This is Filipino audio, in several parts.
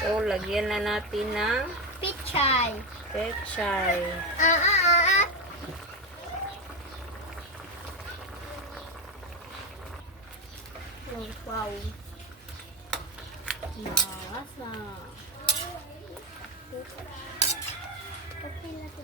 So, lagyan na natin ng Pichay. pechay. Oh, wow. Nasa. Okay na ito.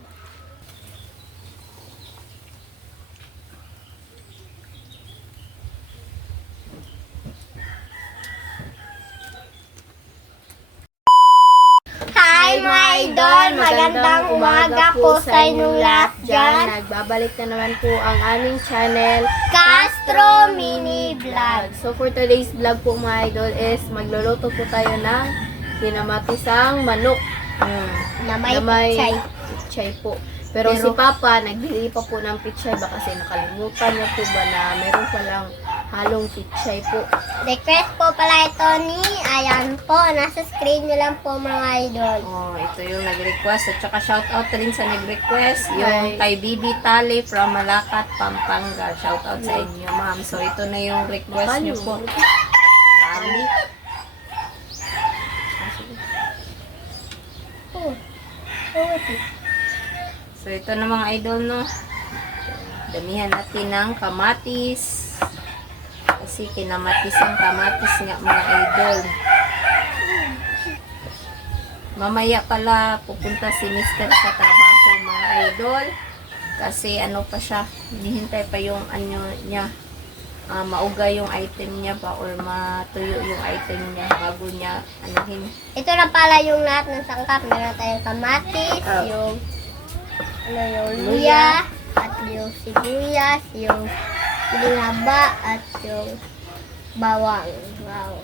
Hi mga idol! Magandang umaga po sa inyong lahat dyan. Nagbabalik na naman po ang aming channel, Castro Mini Vlog. So for today's vlog po mga idol is magluluto po tayo ng kinamatisang manok. Na may pichay. Pichay po. Pero si Papa, nagbili pa po ng pichay ba kasi nakalimutan niya po ba na meron palang halong pichay po. Request po pala ito ni, ayan po, nasa screen nyo lang po mga idol. Oh, ito yung nag-request at saka shout out rin sa nag-request yung kay Bibi Tali from Malacat, Pampanga. Shout out sa inyo, ma'am. So ito na yung request niyo po. Tali. Oh, So ito na mga idol, no. Damihan natin ng kamatis. Kasi kinamatis ang kamatis nga mga idol. Mamaya pala pupunta si Mr. sa trabaho mga idol. Kasi ano pa siya, hinihintay pa yung ano niya. Mauga yung item niya ba or matuyo yung item niya bago niya anuhin. ito na pala yung lahat ng sangkap. Meron tayong kamatis, yung luya, at yung sibuyas, yung haba, at yung bawang. Wow.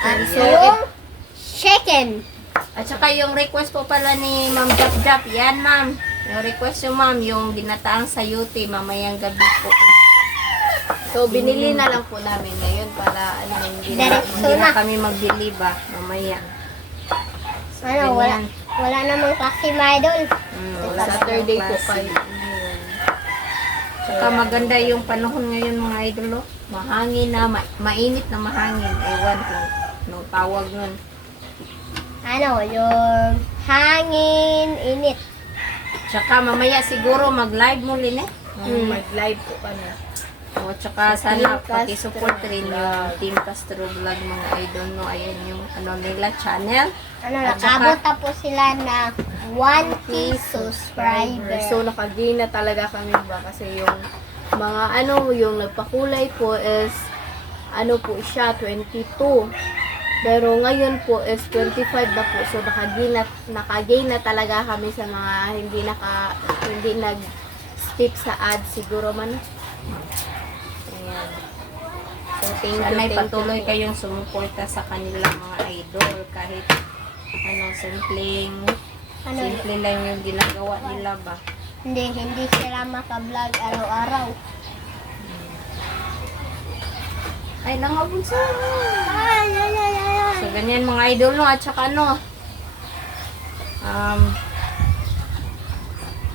At So, yung chicken. At saka yung request po pala ni Ma'am Jap Jap. Yan ma'am. Yung request yung ma'am, yung ginataang sayuti mamayang gabi po. So, binili na lang po namin ngayon para hindi Diretso na na. kami magbili ba mamaya. So, Ano, ganyan. wala namang klase mga idol. Wala Saturday po kayo. Saka maganda yung panahon ngayon mga idol. Mahangin na, mainit na mahangin. Ewan kung no tawag nun. Ano, yung hangin, init. Tsaka mamaya siguro mag-live muli na. Mag-live po kami. O, tsaka sana Team paki-support Castro rin yung Team Castro Vlog mga idol, no. Ayan yung ano nila channel. Ano, At nakabot saka- na po sila na 1K subscriber. So, nakagain na talaga kami ba? Kasi yung mga yung nagpakulay po is, po siya, 22. Pero ngayon po is 25 na po. So, nakagain na talaga kami sa mga hindi nag-skip sa ads siguro man. Ayan. So, thank you, Sana thank patuloy you. kayong sumuporta sa kanilang mga idol kahit Ano, simple lang yung ginagawa nila ba. hindi sila makablog araw-araw. Ay, nangabunso. Ay. So, ganyan mga idol, no. At saka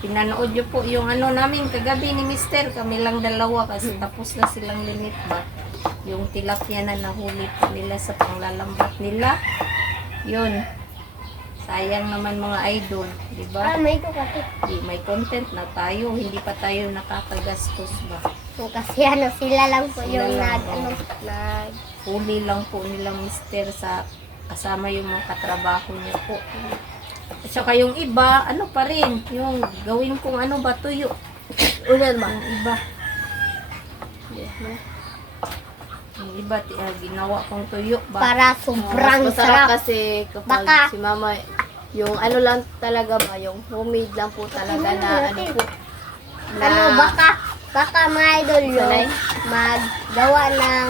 pinanood nyo po yung namin kagabi ni Mister. Kami lang dalawa kasi tapos na silang limit ba. Yung tilapia na nahuli po nila sa panglalambat nila. Yun. Sayang naman mga idol, di ba? May ko kasi. May content na tayo, hindi pa tayo nakakagastos ba. So, kasi sila lang po Sila yung lang, huli lang po nilang Mister sa kasama yung mga katrabaho niya po. At saka yung iba, pa rin, yung gawin kong tuyo. Ulan ba? Yung iba. Yung iba, ginawa kong tuyo ba? para sobrang Mas masarap sarap. kasi kapag Baka- si mama, yung lang talaga ba, yung homemade lang po talaga na po. Baka mga idol Sanay? yung maggawa ng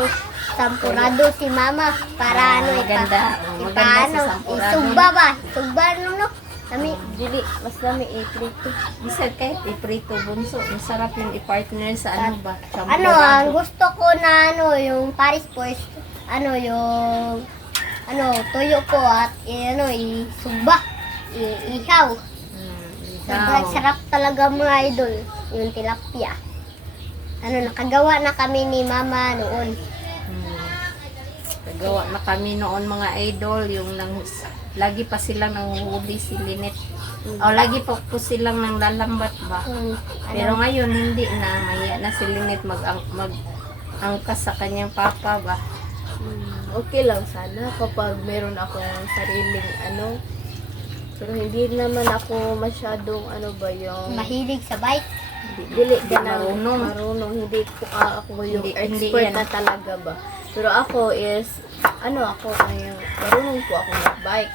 sampurado si mama para maganda. Maganda sa sampurado. Isugba no. Kami, Dili, mas dami i-prito. Bisag kahit iprito bunso, masarap yung i-partner sa ba? ang Champurado. gusto ko na yung Paris po is, yung, tuyo po at, isugba, ihaw. Sobrang Ikaw. sarap talaga mga idol, yung tilapia. Nakagawa na kami ni mama noon. Nagawa na kami noon mga idol, yung lagi pa silang nanguhuli si Lynette. O lagi pa po silang nang lalambat ba. Pero ngayon hindi na, maya na si Lynette mag-angkas sa kanyang papa ba. Okay lang sana kapag meron akong sariling ano. Pero hindi naman ako masyadong ano ba yung Mahilig sa bike. dili ka na Marunong. hindi ko ako yung Hindi expert yan. na talaga ba. Pero ako is ako kayang marunong po ako mag-bike.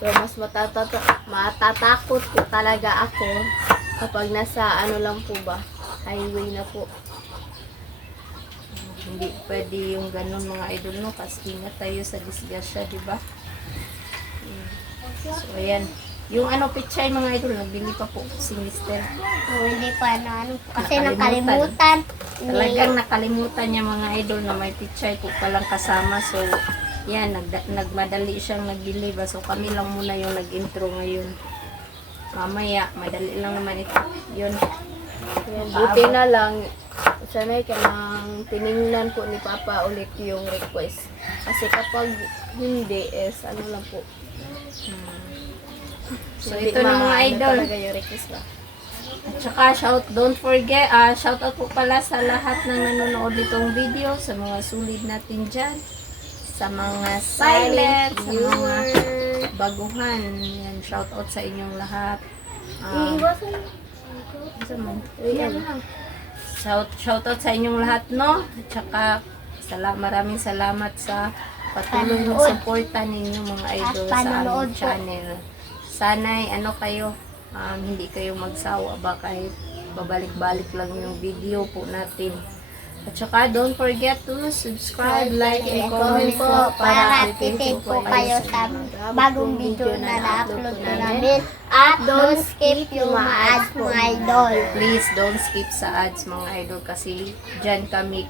Pero mas matatakot po talaga ako kapag nasa lang po ba, highway na po. Hindi pwede yung ganun mga idol no, kasi ingat tayo sa disgrasya, di ba? So ayan. Yung pichay mga idol, nagbili pa po si Mister. Hindi pa kasi Nakalimutan. nakalimutan. Talagang nakalimutan niya mga idol na may pichay po palang kasama. So, yan, nagmadali siyang nagbili ba. So, kami lang muna yung nag-intro ngayon. Mamaya, madali lang naman ito. Yun. Yan, buti na lang, sanay ka nang tiningnan po ni Papa ulit yung request. Kasi kapag hindi is lang po. So, Hindi ito na mga idol. Talaga yung request ba. At saka, don't forget, shout out po pala sa lahat ng nanonood nitong video, sa mga sulit natin dyan, sa mga silent, sa mga baguhan. Yan, shout out sa inyong lahat. Yan lang. Shout out sa inyong lahat, no? At saka, maraming salamat sa patuloy ng suporta ninyo mga idol sa aming channel. Sana'y kayo, hindi kayo magsawa ba kahit babalik-balik lang yung video po natin. At saka don't forget to subscribe, like, and comment po para updated po kayo sa bagong video na na-upload na namin. At don't skip yung mga ads mga idol. Please don't skip sa ads mga idol kasi dyan kami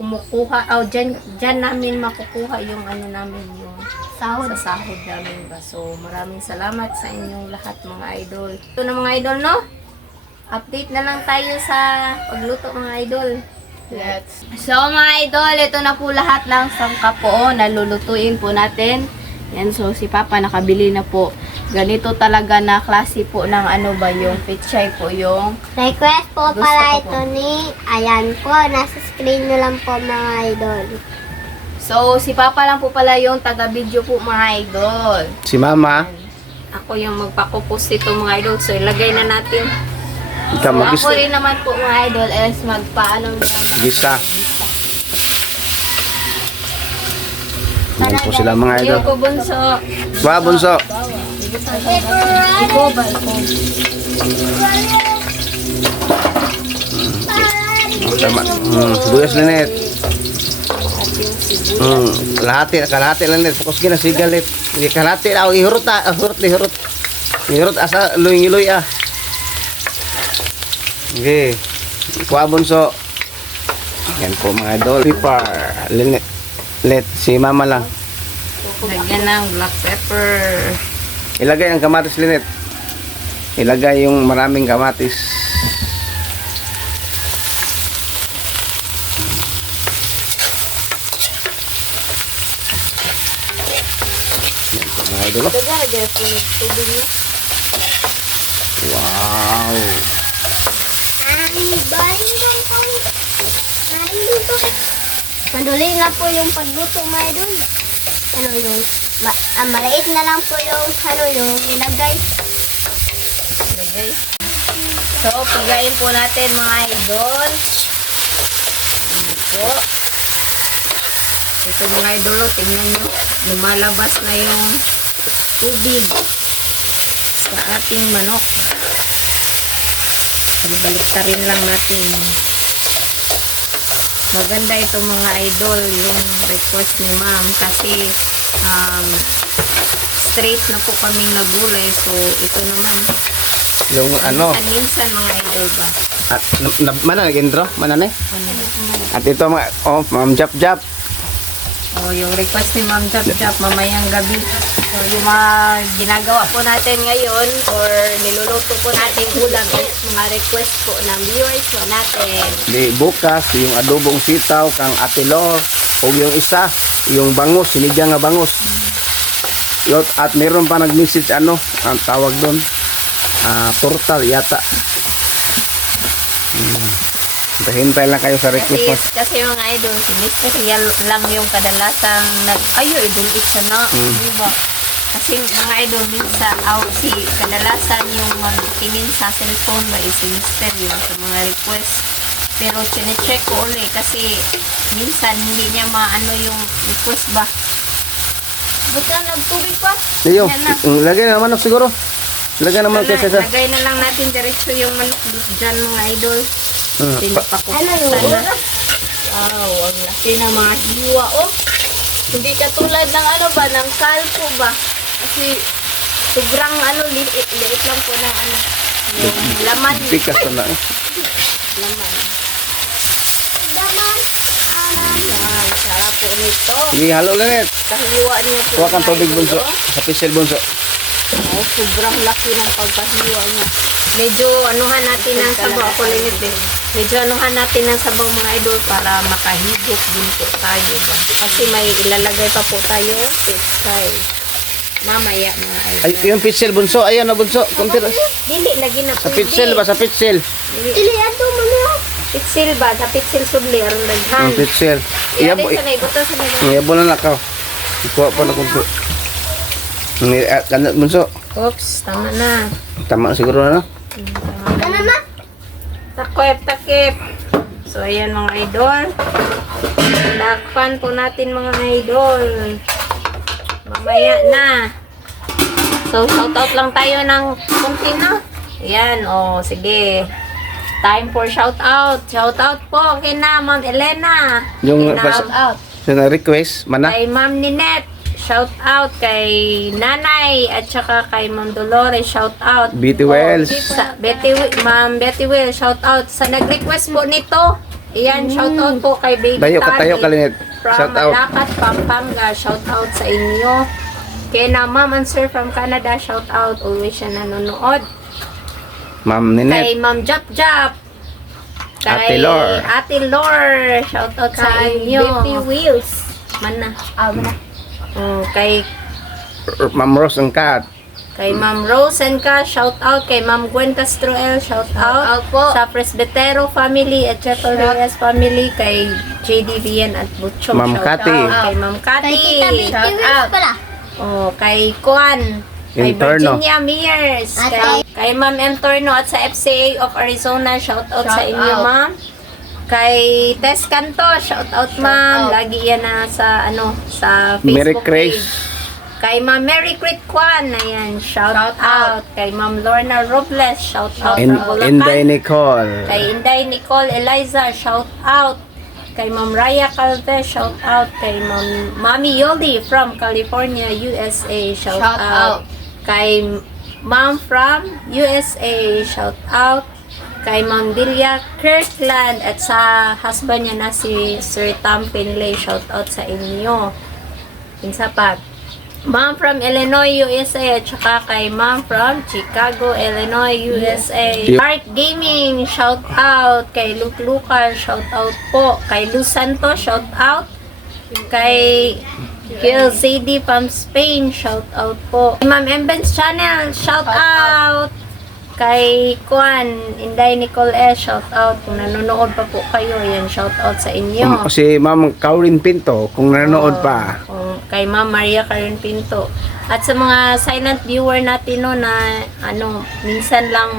kumukuha, dyan namin makukuha yung namin yung Sahod. sa sahod namin ba. So maraming salamat sa inyong lahat mga idol. Ito na mga idol no? Update na lang tayo sa pagluto mga idol. Yes. So mga idol, ito na po lahat ng sangkap po na lulutuin po natin. Yan, so si Papa nakabili na po. Ganito talaga na klase po ng yung pechay po yung Request po Gusto pala ko po. ito ni, ayan po, nasa screen nyo lang po mga idol. So si Papa lang po pala yung taga-video po mga idol. Si Mama, Ako yung magpakupos ito mga idol. So ilagay na natin. ikaw So, ako mag-gisa. rin naman po mga idol is magpaano lang. Gisa. Yan po sila mga idol. Ayoko bunso. Ba, bunso. Iko ba? Iko. Tama. Buyas Linet. At yung sibuyas. Kalahati lang net. Fokus gina si galit. Kalahati na. Ihurot na. Ihurot. Ihurot asa luy-luy ah. Okay. Kuha bunso. Yan po mga idol. Pepper. Linet. Let si Mama lang. Lagyan ng black pepper. Ilagay ang kamatis Linet. Ilagay yung maraming kamatis. Yan po mga idol. Dagdag po yung tubig niya. Wow. Madali nga po yung pagluto mga idol. Maliit na lang po yung yung ilagay. Lagay. So, pagayin po natin mga idol. Po. Ito mga idol, tingnan nyo. Lumalabas na yung tubig sa ating manok. Balik-balik lang natin. Maganda ito mga idol, yung request ni ma'am kasi straight na po kaming nagulay. So, ito naman. Yung ano, Minsan mga idol ba? mana nag-intro? Mana na? At ito mga, Ma'am Jap Jap. O, yung request ni Ma'am Jap Jap mamayang gabi. So, yung mga ginagawa po natin ngayon or niluluto po natin ulam is mga request po ng viewers po natin. Di bukas yung adobong sitaw kang atilor o yung isa, yung bangus, sinigang nga bangus. At meron pa nag-message ano, ang tawag doon, torta yata. Hintay lang kayo sa request mo. Kasi mga idol, si Mr. Real lang yung kadalasang idol isa na, diba? Kasi mga idol, minsan, si kadalasan yung magtingin sa cellphone ba si Mr. yung sa mga request. Pero sinecheck ko ulit kasi minsan hindi niya maano yung request ba. Basta nagtubig pa. Iyo, Yan na. lagay na manok siguro. Lagay naman kay Cesar. Lagay na lang natin diretso yung manok dyan mga idol. Pinapakuksan Ano yung na. Wow, ang laki ng mga hiwa, oh. Hindi katulad ng ano ba, ng kalpo ba? Kasi sobrang liit lang po ng yung laman. Pikas na eh. Laman. Daman. Yan, sarap po nito. Ihalo lang eh. Kahiwa niya po. Kuha kang mga tubig idol, bunso. oh. Sa pisil bunso. Oh, sobrang laki ng pagkahiwa niya. Medyo anuhan natin ng sabaw. Ako limit din. Medyo anuhan natin ng sabaw mga idol para makahigop din po tayo ba? Kasi may ilalagay pa po tayo pechay. Mamaya mga idol. Ay, yung pisil bunso, ayan na bunso. Kunti lang. Dili, lagi na Sa pisil ba? Sa pisil. Dili ato mo na. Pitsil ba? Sa pitsil subli. Aron daghan. Ang pisil. Iya Iyabo, din sa naibuto sa naibuto. iyabo na nakaw. Ikuha pa na kunti. Kanat bunso. Oops, tama na. Tama siguro na. Ano na? Takip. So, ayan mga idol. Dakpan po natin mga idol. Mamaya na. So, shoutout lang tayo ng kunti na. Ayan, sige. Time for shoutout. Shoutout po kay na Ma'am Elena. Yung Shoutout. na request, mana? Kay Ma'am Ninette. Shout out kay Nanay at saka kay Ma'am Dolores, shout out. Betty Wells. Ma'am Betty Wells, shout out. Sa nag-request po nito, iyan, shout out po kay Baby Tayo ka Tani tayo kalinit. from Shout out. Malacat, Pampanga, shout out sa inyo. Kay na Ma'am and Sir from Canada, shout out. Always siya nanonood. Ma'am Kay Ninette. Ma'am Jap Jap. Ate Lor. Ate Lor, shout out sa Kay inyo. Baby Wheels. Mana. Mana. Kay Ma'am Rose and Kat. Kay Ma'am Rosen ka, shout out. Kay Ma'am Gwen Castroel, shout out. out po. Sa Presbitero family at Cheto Reyes family. Kay JD Vian at Butchong, Ma'am shout Cathy. out. Kay Ma'am Kay Cathy. Tita Betty Shout Wills out. pala. Kay Kuan. Kay Interno. Virginia Mears. At Kay Ma'am Entorno at sa FCA of Arizona, shout out sa Shout inyo, out. ma'am. Kay Tess Canto, shout out ma'am. out. Lagi yan na sa sa Merry Facebook Grace. page. Kay Ma'am Mary Crit Kwan, ayan, shout Shout out. Kay Ma'am Lorna Robles, shout out In, from Inday Bulacan. Nicole. Kay Inday Nicole Eliza, shout out. Kay Ma'am Raya Calve, shout out. Kay Ma'am Mami Yoli from California, USA, shout Shout out. out. Kay Ma'am from USA, shout out. Kay Ma'am Delia Kirkland at sa husband niya na si Sir Tom Finlay, shout out sa inyo. Pinsa pa. Ma'am from Illinois, USA at saka kay Ma'am from Chicago, Illinois, USA. Art Gaming, shout out. Kay Luke Lucar, shout out po. Kay Luz Santos, shout out. Kay Gil ZD from Spain, shout out po. Kay Ma'am Emben's channel, shout out. Kay Kuan, Inday Nicole S, shout out. Kung nanonood pa po kayo, yan, shout out sa inyo. Si Ma'am Kaurin Pinto, kung nanonood pa. Kay Ma'am Maria Karen Pinto. At sa mga silent viewer natin no na minsan lang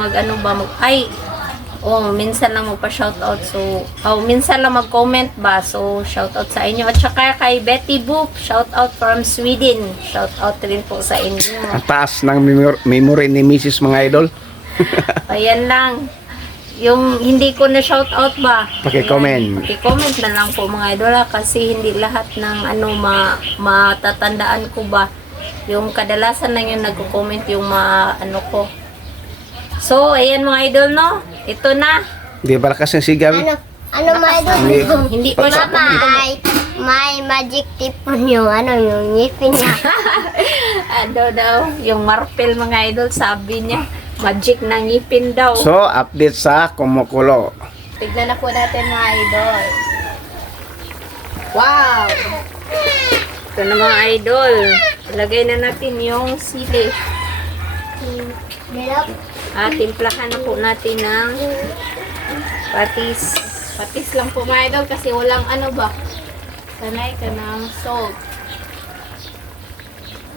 minsan lang magpa-shoutout. So, minsan lang mag-comment ba. So, shoutout sa inyo. At saka kay Betty Boop, shoutout from Sweden. Shoutout rin po sa inyo. Ang taas ng memory ni Mrs. mga idol. Ayan lang. Yung hindi ko na shoutout ba? Paki-comment. Ayan, paki-comment na lang po mga idola kasi hindi lahat ng matatandaan ko ba. Yung kadalasan lang yung nagko-comment yung ko. So, ayan mga idol no. Ito na. Di ba kasi sigaw? Ano mga idol? Hindi ko siya Mama, may magic tip po yung yung ngipin niya. Ano daw, yung marpel mga idol, sabi niya, magic na ngipin daw. So, update sa kumukulo. Tignan na po natin mga idol. Wow! Ito na mga idol. Ilagay na natin yung sili. Dilap. At timplahan na po natin ng patis. Patis lang po mga idol kasi walang ano ba. Sanay ka ng salt.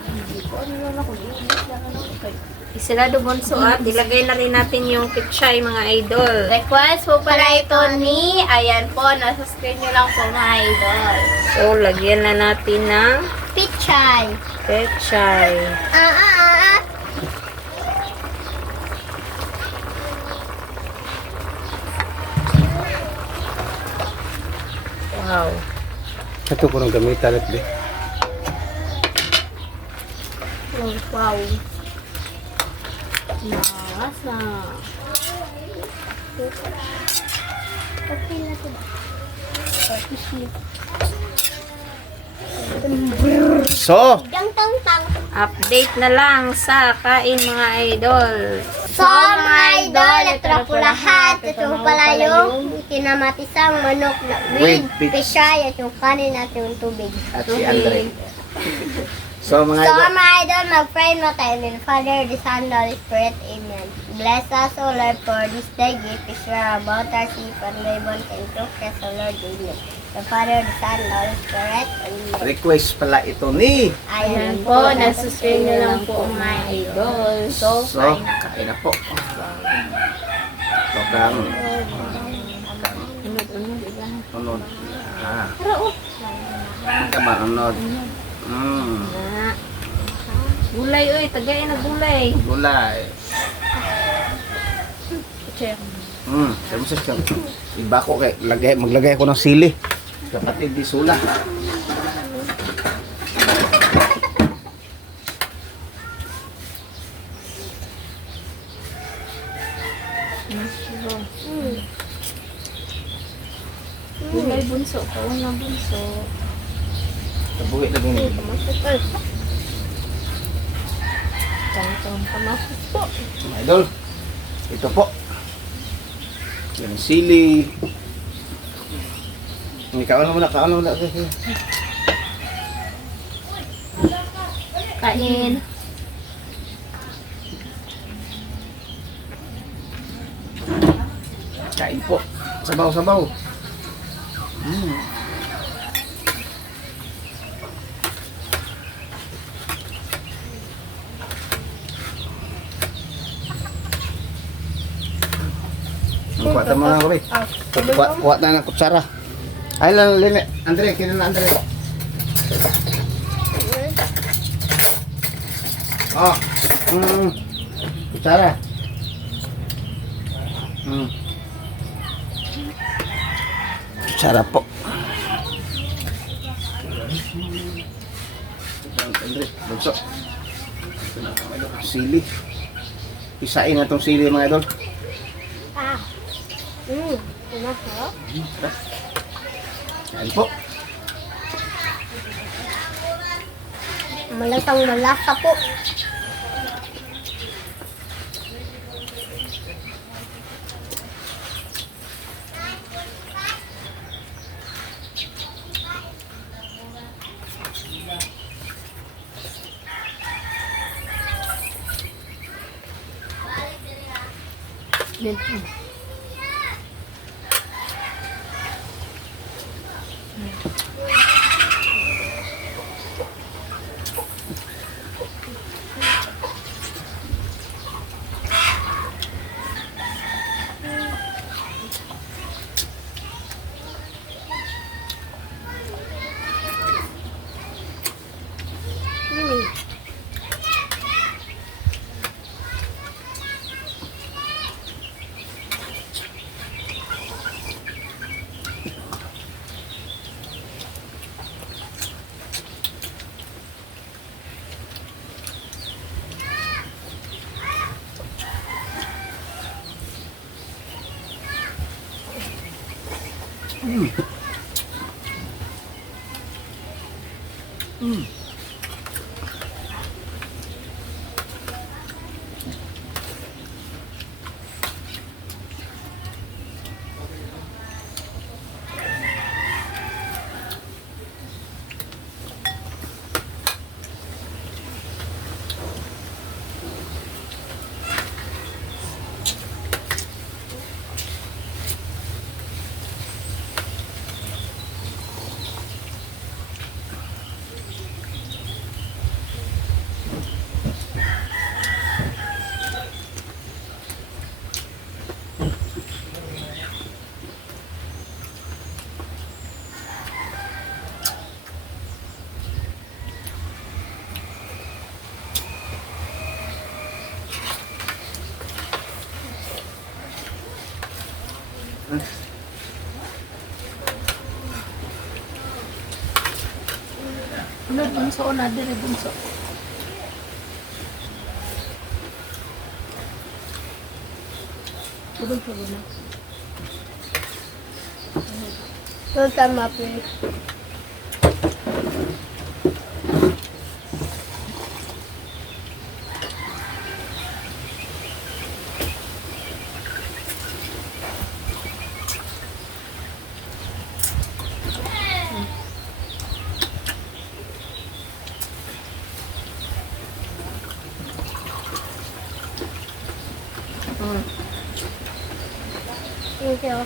Hindi ko ano lang ako. Isilado bunso at ilagay na rin natin yung pichay mga idol. Request po pala ito ni, ayan po, nasa screen nyo lang po mga idol. So, lagyan na natin ng Pichay. pechay. Ah. Wow. Ito ko nang gamitan at Oh, wow. Nasa. Okay na ito. So, Tang. Update na lang sa kain mga idol. So, mga idol, ito na po lahat. Ito pala yung kinamatisang manok na with With pichay at yung kanin at yung tubig. at si Andre. So, mga So, idol. mga idol, mag-pray na tayo in the Father, the Son, the Holy Spirit. Amen. Bless us, O Lord, for this day. Give us sure about our sleep and labor and to Christ, O Lord. Amen. The Father, the Son, the Holy Spirit. Amen. Request pala ito ni. Ayan po, nasa screen nyo lang po mga idol. So, So, kain na po. So, kang unod. Ah. Kama unod. Na. Gulay oy, tagay na gulay. Gulay. check. Sabi sa siyang. Iba ko kay maglagay ako ng sili. Kapatid di sula. Gulay bunso, kawan na bunso. Tabuhi na din. Tang pamasok po. Mga idol. Ito po. Yung sili. Kaon mo na. Kain. Kain po. Sabaw. Kuha ta mga kami. Kuha na ng kutsara. Ay lang, Lene. Andre, kina na Andre. Oh. Kutsara. Kutsara po. Andre, bunso. Sili. Isain na tong sili mga idol. Masarap. Kain po. Malasang malasa po. Ano, bunso na, dire bunso. Pagod na. Doon sa mapil. Thank you.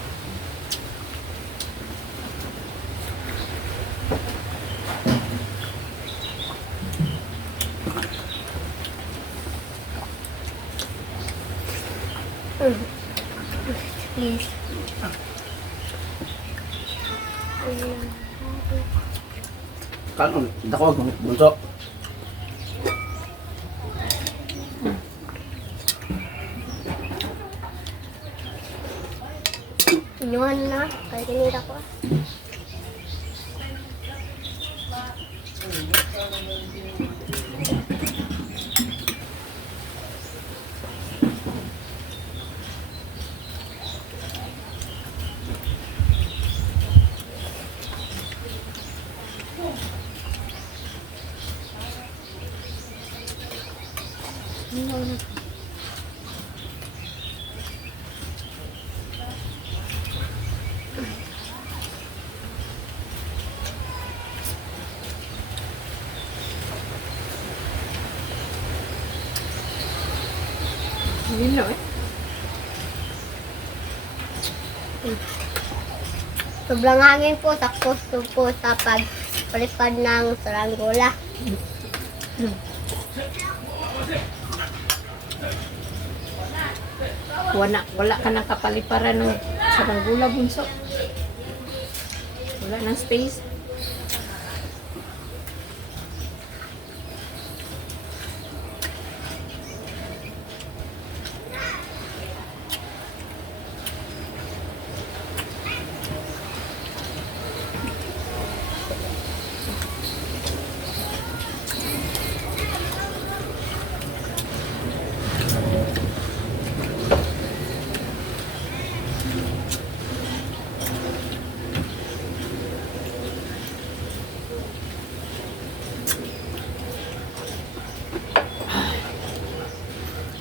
Please. Kanon, dako bunso. Inuhan na. Kaya kinira ko. Yun na eh. Sobrang hangin po, takos po sa pagpalipad ng saranggola. Wala ka ng kapaliparan ng saranggula, bunso. Wala ng space.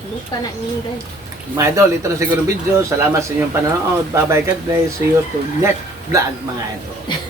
Luka na ninyo guys. Mga idol, ito na siguro ang video. Salamat sa inyong panonood. Bye bye, God bless. See you to next vlog, mga idol.